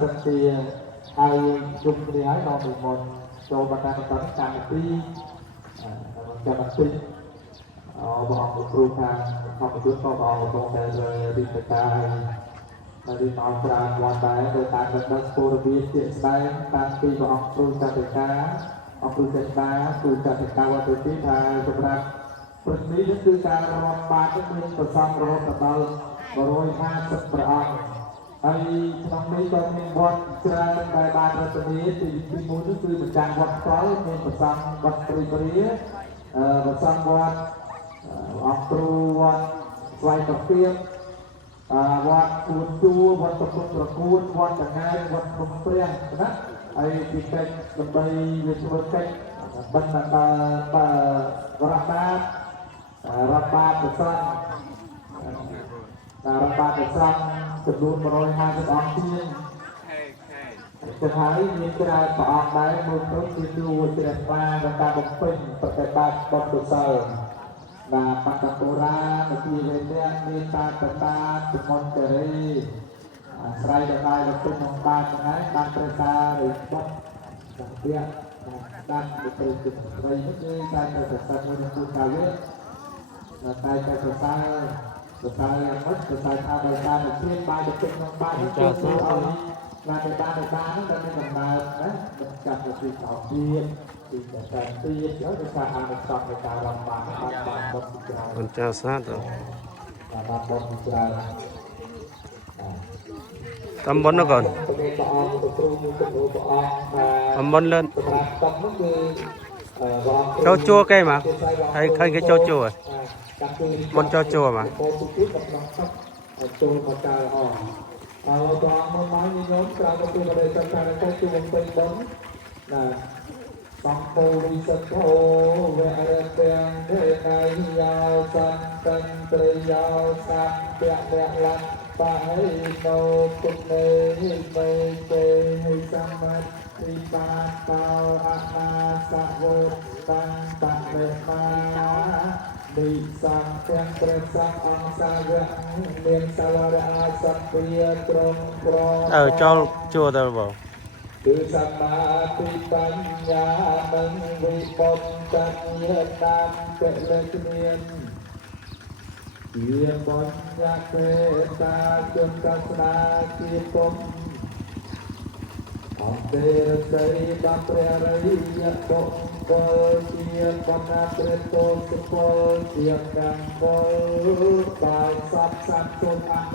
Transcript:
សិនជាហើយជុំគ្នាហើយដល់ពីមុនចូលបណ្ដាលកម្មកម្មវិធីកម្មវិធីបងគ្រូខាងធម្មយុទ្ធក៏បងបងដែលរីកកាយហើយរីកអស្ចារ្យវត្តដែរដោយតាមដល់ស្ពរវិទ្យាស្ដែងតាមពីបងគ្រូចតិកាអង្គគ្រូចេតាគ្រូចតិកាវត្តទីថាសម្រាប់ព្រឹកនេះគឺការរាប់បាតមានប្រសងរហូតដល់150ព្រះអង្គហើយក្នុងនេះក៏មានវត្តច្រើនដែលបានរដ្ឋាភិបាលទី1នោះគឺម្ចាស់វត្តផ្ទាល់មានប្រសងវត្តព្រីព្រាប្រសងវត្តអង្គគ្រូវត្តស្វ័យប្រទៀបវត្តគួនជួវត្តប្រគួតវត្តកង្កែវត្តភ្នំព្រះណាហើយទីកិច្ចដើម្បីវាធ្វើកិច្ចបណ្ឌរដ្ឋបាលរដ្ឋបាលប្រសងរដ្ឋបាលប្រសងចំនួន150អង្គទៀតទៅហើយមានច្រើនព្រះអង្គដែរមួយព្រឹកគឺជួជ្រះថ្លាដល់ការបំពេញប្រតិបត្តិបុណ្យកុសលណាបតកោរាវិជាវេទៈមានតាតតាជំនចរីស្រ័យដល់ដល់ពេញក្នុងបានហ្នឹងបានប្រសារិបុតសម្ភារដាក់ទៅទៅស្រីនេះគឺតែតែសរសើរមួយក្នុងកាយតែតែសរសើរយ៉ាងម៉េចសរសើរថាដោយសារតែព្រៀបបាយទៅពេញក្នុងបានចូលទៅឲ្យបានទៅបានហ្នឹងតែមានដំណើរណាមិនចាប់ទៅពីកោទៀតពីតែទៀតហើយដោយសារអនុស្សាវរីយ៍នៃការរំបានបានបុតច្រើនអញ្ចឹងសាទៅបានបុតច្រើនតំបន់នោះก่อนតំបន់lên cho chua cây mà hay khai cái cho chua bọn cho chua mà Bang Puri Satho Ve'arateng The'nai Yao San Tan Tri Yao San Pek Pek Lan Pai No Tuk Nei Mei Te Hei Samat Tri Pa Tao Ana Sa Vô Tăng Tạ Mẹ Ma Đi Sang Pek Pek Sang Ang Sa Vẹn Miền Sa Va Ra Sa Pia Trong Pro cho chua đâu bảoคือสมาธิปัญญานังวิปมจันยนามเปเลเนียนเยียบญญาเกตาจนกัสนาคีปมอังเตระใจบังเปรริยะปมโกเจียปนาเปรโตสุโกเจียกังโกบายสัพสัพจนอัง